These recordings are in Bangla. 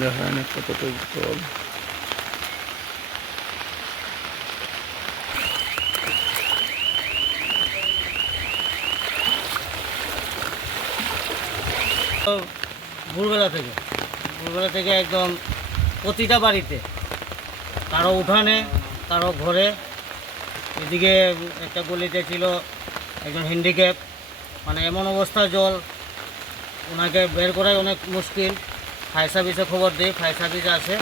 দেখেন কতটুকু জল। ভোরবেলা থেকে একদম প্রতিটা বাড়িতে, কারো উঠানে, কারো ঘরে। এদিকে একটা গলিতে ছিল একজন হ্যান্ডিক্যাপ, মানে এমন অবস্থা জল, ওনাকে বের করাই অনেক মুশকিল। ফায়ার সার্ভিসে খবর দিই, ফায়ার সার্ভিস আসে,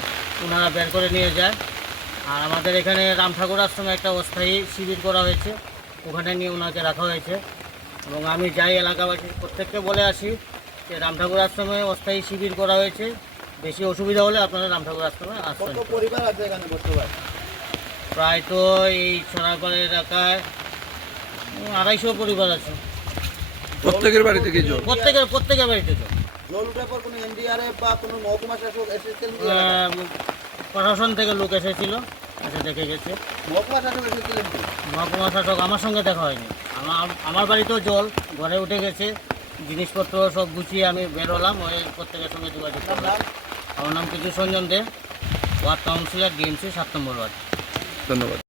ওনারা বের করে নিয়ে যায়। আর আমাদের এখানে রাম ঠাকুর আশ্রমে একটা অস্থায়ী শিবির করা হয়েছে, ওখানে নিয়ে ওনাকে রাখা হয়েছে। এবং আমি যাই এলাকাবাসী প্রত্যেককে বলে আসি যে রাম ঠাকুর আশ্রমে অস্থায়ী শিবির করা হয়েছে, বেশি অসুবিধা হলে আপনারা রাম ঠাকুর আশ্রমে আসবেন। পরিবার আছে এখানে বর্তমানে? প্রায় তো এই ছড়াপাড়া এলাকায় 250 পরিবার আছে। প্রত্যেকের বাড়ি থেকে জল? প্রত্যেকের বাড়িতে জল। জল উঠার পর কোনো এনডিআরএফ বা কোনো মহকুমা শাসক এসেছেন? প্রশাসন থেকে লোক এসেছিল, এসে দেখে গেছে। মহকুমা শাসক এসেছিলেন? মহকুমা শাসক আমার সঙ্গে দেখা হয়নি। আমার বাড়িতেও জল, ঘরে উঠে গেছে, জিনিসপত্র সব গুছিয়ে আমি বেরোলাম, ওই প্রত্যেকের সঙ্গে যোগাযোগ করলাম। আমার নাম কিছু সঞ্জন দে, ওয়ার্ড কাউন্সিলর, ডিএমসি 7 নম্বর ওয়ার্ড। ধন্যবাদ।